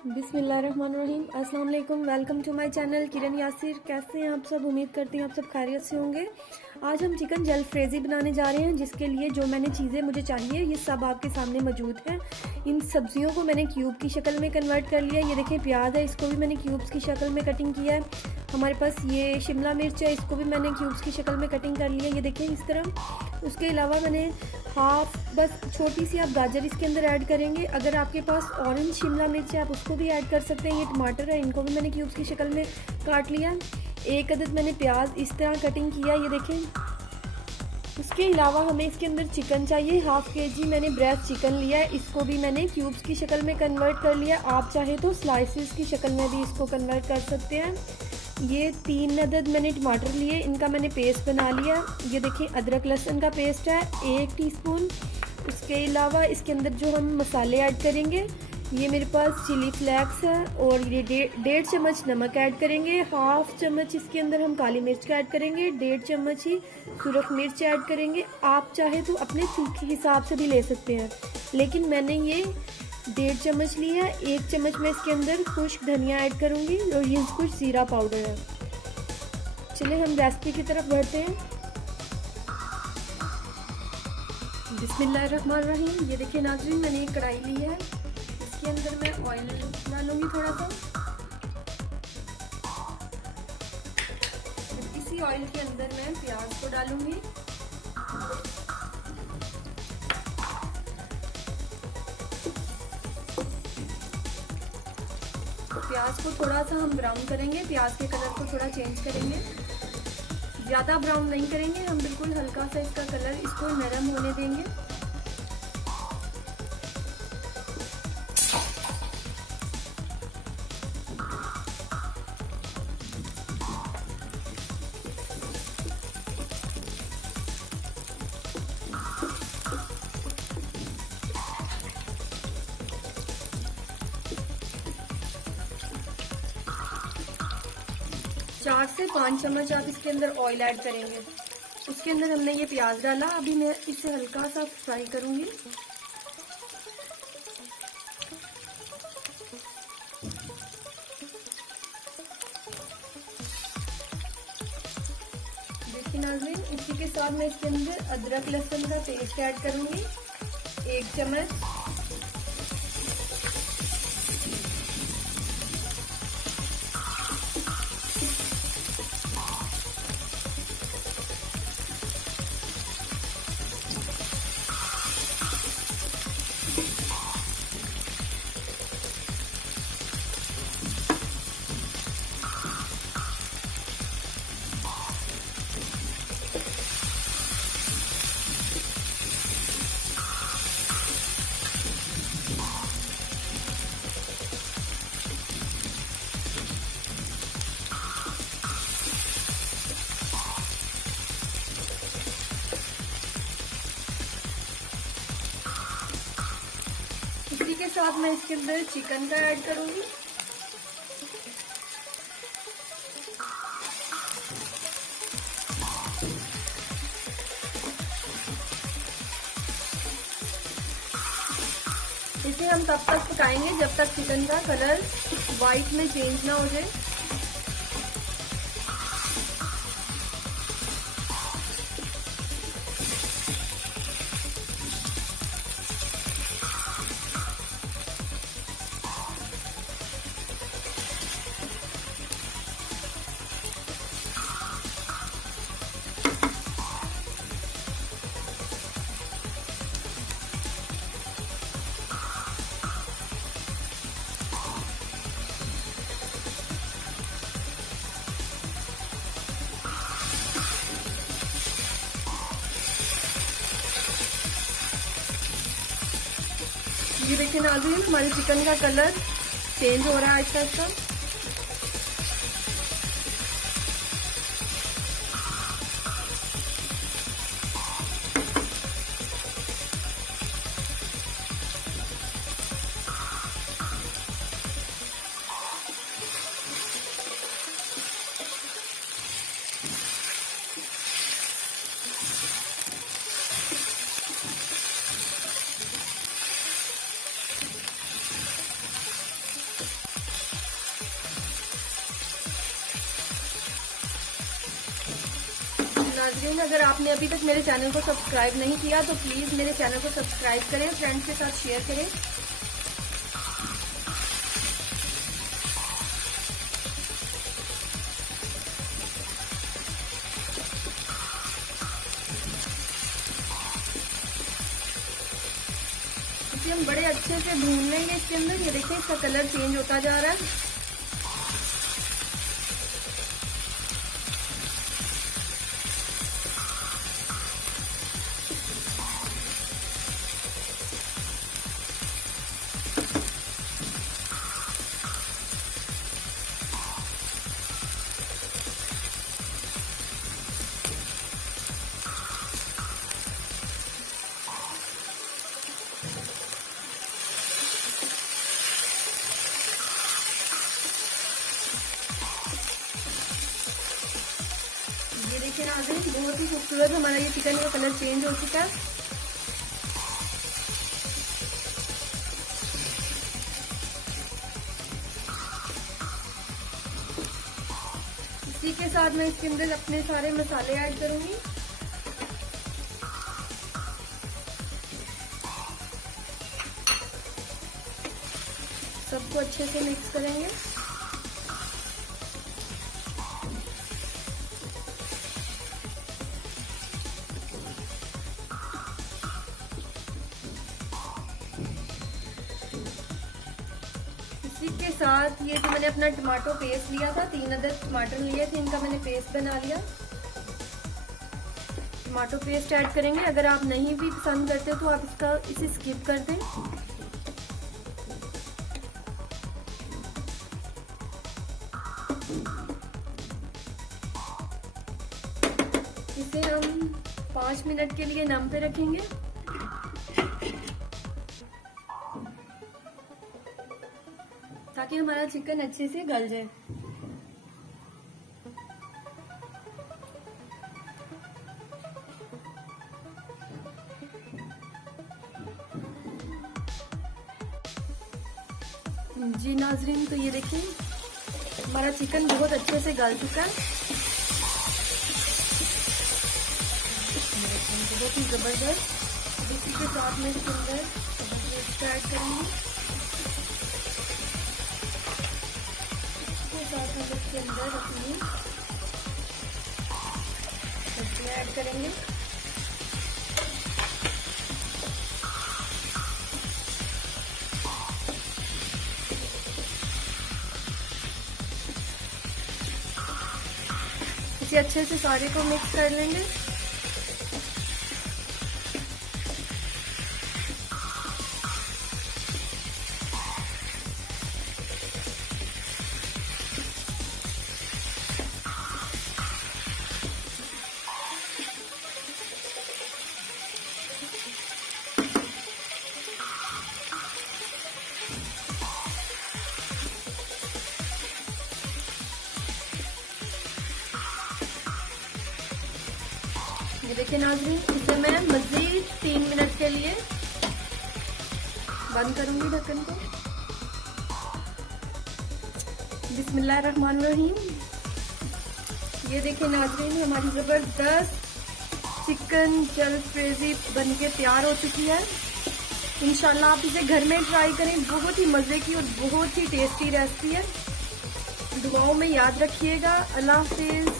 बिस्मिल्लाहिर्रहमानिर्रहीम। अस्सलाम वालेकुम। वेलकम टू माय चैनल किरण यासिर। कैसे हैं आप सब? उम्मीद करती हैं आप सब खैरियत से होंगे। आज हम चिकन जलफ्रेज़ी बनाने जा रहे हैं, जिसके लिए जो मैंने चीज़ें मुझे चाहिए ये सब आपके सामने मौजूद हैं। इन सब्जियों को मैंने क्यूब की शक्ल में कन्वर्ट कर लिया। ये देखिए प्याज है, इसको भी मैंने क्यूब्स की शक्ल में कटिंग किया है। हमारे पास ये शिमला मिर्च है, इसको भी मैंने क्यूब्स की शक्ल में कटिंग कर लिया। ये देखिए इस तरह। उसके अलावा मैंने हाफ बस छोटी सी आप गाजर इसके अंदर ऐड करेंगे। अगर आपके पास ऑरेंज शिमला मिर्च है आप उसको भी ऐड कर सकते हैं। ये टमाटर है, इनको भी मैंने क्यूब्स की शक्ल में काट लिया। एक अदद मैंने प्याज इस तरह कटिंग किया, ये देखें। उसके अलावा हमें इसके अंदर चिकन चाहिए। हाफ केजी मैंने ब्रेस्ट चिकन लिया है, इसको भी मैंने क्यूब्स की शक्ल में कन्वर्ट कर लिया। आप चाहे तो स्लाइसेस की शक्ल में भी इसको कन्वर्ट कर सकते हैं। ये 3 अदद मैंने टमाटर लिए, इनका मैंने पेस्ट बना लिया। ये देखिए अदरक लहसुन का पेस्ट है 1 टीस्पून। उसके अलावा इसके अंदर जो हम मसाले ऐड करेंगे, ये मेरे पास चिली फ्लेक्स है और ये 1.5 चम्मच नमक ऐड करेंगे। हाफ चम्मच इसके अंदर हम काली मिर्च का ऐड करेंगे। 1.5 चम्मच ही सुरख मिर्च ऐड करेंगे। आप चाहे तो अपने तीखे हिसाब से भी ले सकते हैं, लेकिन मैंने ये 1.5 चम्मच लिया है। 1 चम्मच में इसके अंदर खुश्क धनिया ऐड करूँगी और ये कुछ ज़ीरा पाउडर है। चलिए हम रेसिपी की तरफ बढ़ते हैं। बिस्मिल्लाहिर्रहमानिर्रहीम। ये देखिए नाज़रीन, मैंने एक कढ़ाई ली है, इसके अंदर मैं ऑयल डालूंगी थोड़ा सा। इसी ऑयल के अंदर मैं प्याज को डालूंगी। तो प्याज को थोड़ा सा हम ब्राउन करेंगे, प्याज के कलर को थोड़ा चेंज करेंगे। ज़्यादा ब्राउन नहीं करेंगे हम, बिल्कुल हल्का सा इसका कलर, इसको नरम होने देंगे। चार से 5 चम्मच आप इसके अंदर ऑयल ऐड करेंगे। उसके अंदर हमने ये प्याज डाला, अभी मैं इसे हल्का सा फ्राई करूंगी। देखिए नाज़रीन, इसी के साथ मैं इसके अंदर अदरक लहसुन का पेस्ट ऐड करूंगी 1 चम्मच। इसी के साथ मैं इसके अंदर चिकन का ऐड करूंगी। इसे हम तब तक पकाएंगे जब तक चिकन का कलर वाइट में चेंज ना हो जाए। ये देखिए नाज़रीन, हमारे चिकन का कलर चेंज हो रहा है आहिस्ता आहिस्ता। नाज़रीन, अगर आपने अभी तक मेरे चैनल को सब्सक्राइब नहीं किया तो प्लीज़ मेरे चैनल को सब्सक्राइब करें, फ्रेंड्स के साथ शेयर करें। इसे हम बड़े अच्छे से भून लेंगे इसके अंदर। ये देखिए इसका कलर चेंज होता जा रहा है। ये देखिए नाज़रीन, बहुत ही खूबसूरत हमारा ये चिकन का कलर चेंज हो चुका है। इसी के साथ मैं इसके अंदर अपने सारे मसाले ऐड करूंगी। सबको अच्छे से मिक्स करेंगे। इसी के साथ ये जो मैंने अपना टमाटो पेस्ट लिया था, 3 अदद टमाटर लिए थे, इनका मैंने पेस्ट बना लिया। टमाटो पेस्ट ऐड करेंगे। अगर आप नहीं भी पसंद करते तो आप इसे स्किप कर दें। इसे हम 5 मिनट के लिए दम पे रखेंगे। ताकि हमारा चिकन अच्छे से गल जाए। जी नाज़रीन, तो ये देखिए हमारा चिकन बहुत अच्छे से गल चुका है, बहुत ही जबरदस्त। इसी के साथ में इसके अंदर ऐड करेंगे। इसके साथ हम इसके अंदर अपनी सब्जियां ऐड करेंगे। इसे अच्छे से सारे को मिक्स कर लेंगे। ये देखिए नाज़रीन, इसे मैं मज़ीद 3 मिनट के लिए बंद करूंगी ढक्कन को। बिस्मिल्लाहिर्रहमानिर्रहीम। ये देखिए नाज़रीन, हमारी ज़बरदस्त चिकन जलफ्रेज़ी बनके तैयार हो चुकी है। इंशाल्लाह आप इसे घर में ट्राई करें, बहुत ही मज़े की और बहुत ही टेस्टी रेसिपी है। दुआओं में याद रखिएगा। अल्लाह हाफ़िज़।